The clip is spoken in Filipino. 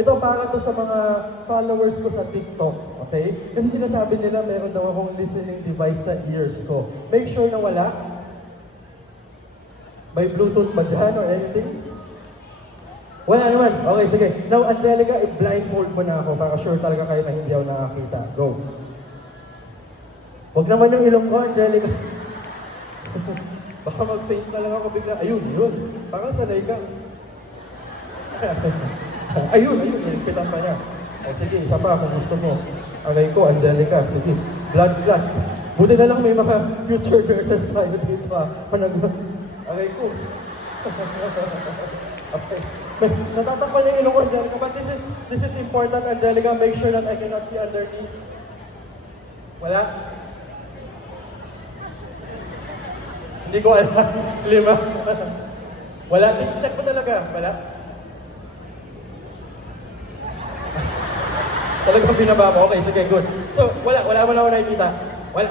Ito para to sa mga followers ko sa TikTok, okay? Kasi sinasabi nila meron daw akong listening device sa ears ko. Make sure na wala. May Bluetooth ba dyan or anything? Wala naman. Okay, sige. Now, Angelica, i-blindfold mo na ako para sure talaga kayo na hindi ako nakakita. Go. Huwag naman yung ilong ko, Angelica. Baka mag-faint na lang ako bigla. Ayun, yun. Parang sanay ka. ayun, nilipitan pa niya. O sige, isa pa kung gusto mo. Okay ko, Angelica, sige. Blood clot. Buti na lang may mga future nurses tayo dito. Okay ko. Okay. Natatakpan yung ilong ko, Angelica. But this is important, Angelica. Make sure that I cannot see underneath. Wala? Hindi ko alam. 5. Wala? Check mo talaga. Wala? Talagang binaba mo? Okay, sige, good. So, wala mo nakikita. Wala.